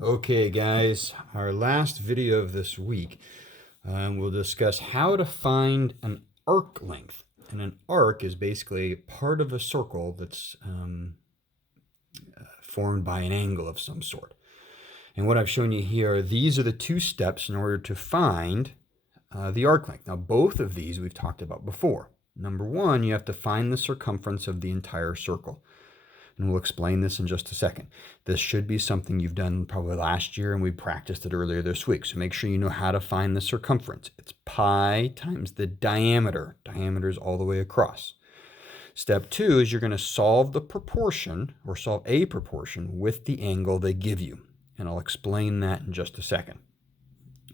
Okay, guys, our last video of this week, we'll discuss how to find an arc length. And an arc is basically part of a circle that's formed by an angle of some sort. And what I've shown you here, these are the two steps in order to find the arc length. Now, both of these we've talked about before. Number one, you have to find the circumference of the entire circle. And we'll explain this in just a second. This should be something you've done probably last year, and we practiced it earlier this week. So make sure you know how to find the circumference. It's pi times the diameter. Diameter is all the way across. Step two is you're going to solve the proportion, or solve a proportion, with the angle they give you. And I'll explain that in just a second.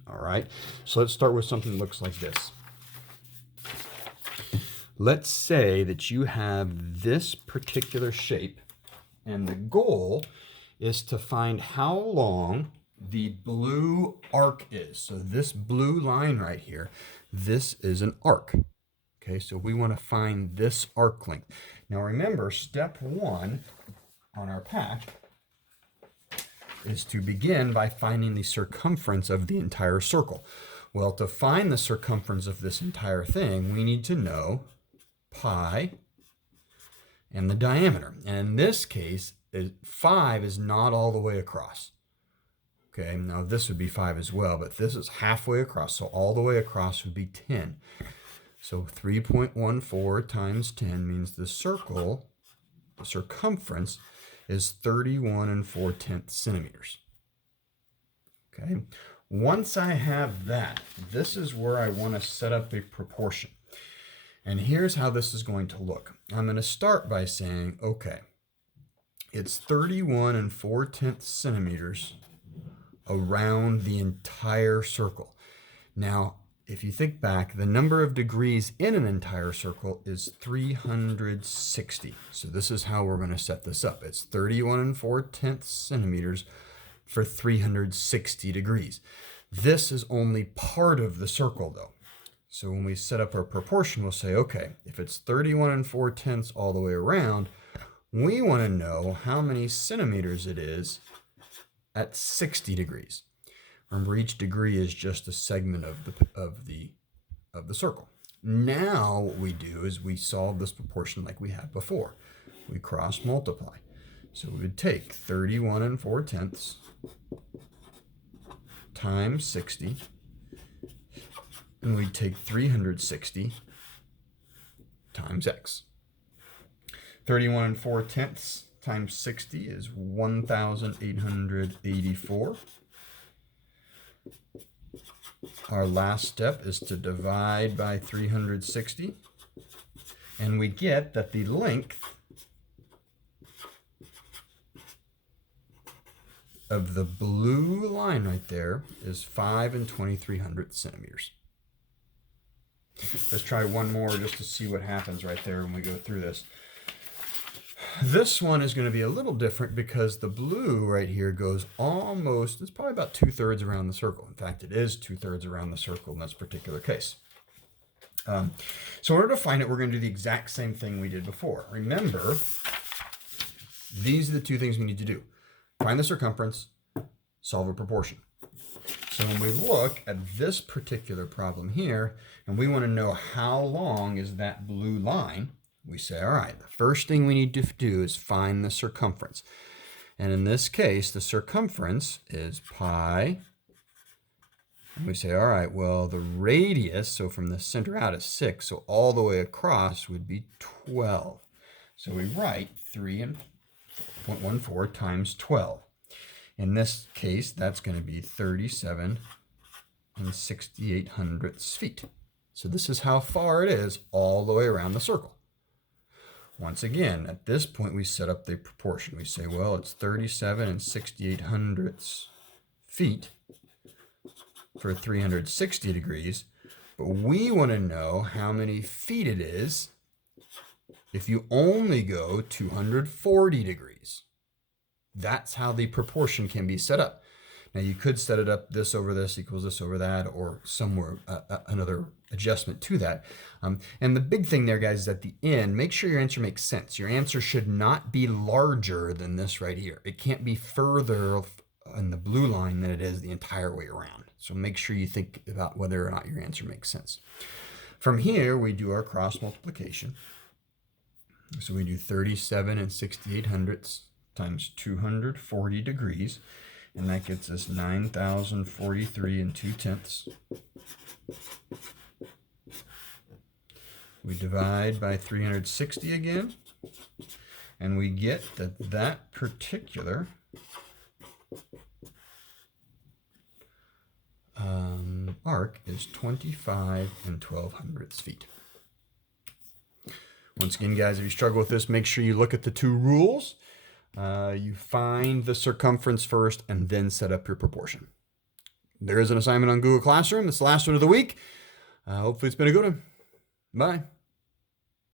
All right, so let's start with something that looks like this. Let's say that you have this particular shape, and the goal is to find how long the blue arc is. So this blue line right here, this is an arc. Okay, so we want to find this arc length. Now remember, step one on our pack is to begin by finding the circumference of the entire circle. Well, to find the circumference of this entire thing, we need to know pi and the diameter. And in this case, 5 is not all the way across. Okay, now this would be 5 as well, but this is halfway across, so all the way across would be 10. So 3.14 times 10 means the circle, the circumference, is 31 4/10 centimeters. Okay, once I have that, this is where I want to set up a proportion. And here's how this is going to look. I'm going to start by saying, okay, it's 31 4/10 centimeters around the entire circle. Now, if you think back, the number of degrees in an entire circle is 360. So this is how we're going to set this up. It's 31 4/10 centimeters for 360 degrees. This is only part of the circle, though. So when we set up our proportion, we'll say, okay, if it's 31 4/10 all the way around, we want to know how many centimeters it is at 60 degrees. Remember, each degree is just a segment of the circle. Now what we do is we solve this proportion like we had before. We cross multiply. So we would take 31 4/10 times 60, and we take 360 times x. 31 4/10 times 60 is 1,884. Our last step is to divide by 360, and we get that the length of the blue line right there is 5 2/300 centimeters. Let's try one more just to see what happens right there when we go through this. This one is going to be a little different because the blue right here goes almost, it's probably about 2/3 around the circle. In fact, it is 2/3 around the circle in this particular case. So in order to find it, we're going to do the exact same thing we did before. Remember, these are the two things we need to do. Find the circumference, solve a proportion. So when we look at this particular problem here, and we want to know how long is that blue line, we say, all right, the first thing we need to do is find the circumference. And in this case, the circumference is pi. And we say, all right, well, the radius, so from the center out is 6, so all the way across would be 12. So we write 3.14 times 12. In this case, that's going to be 37 6/800 feet. So this is how far it is all the way around the circle. Once again, at this point, we set up the proportion. We say, well, it's 37 6/800 feet for 360 degrees, but we want to know how many feet it is if you only go 240 degrees. That's how the proportion can be set up. Now, you could set it up this over this equals this over that, or somewhere another adjustment to that. And the big thing there, guys, is at the end, make sure your answer makes sense. Your answer should not be larger than this right here. It can't be further in the blue line than it is the entire way around. So make sure you think about whether or not your answer makes sense. From here, we do our cross multiplication. So we do 37 and 6800ths times 240 degrees, and that gets us 9,043 and 2/10. We divide by 360 again, and we get that particular arc is 25 and 1200ths feet. Once again, guys, if you struggle with this, make sure you look at the two rules. You find the circumference first and then set up your proportion. There is an assignment on Google Classroom. It's the last one of the week. Hopefully it's been a good one. Bye.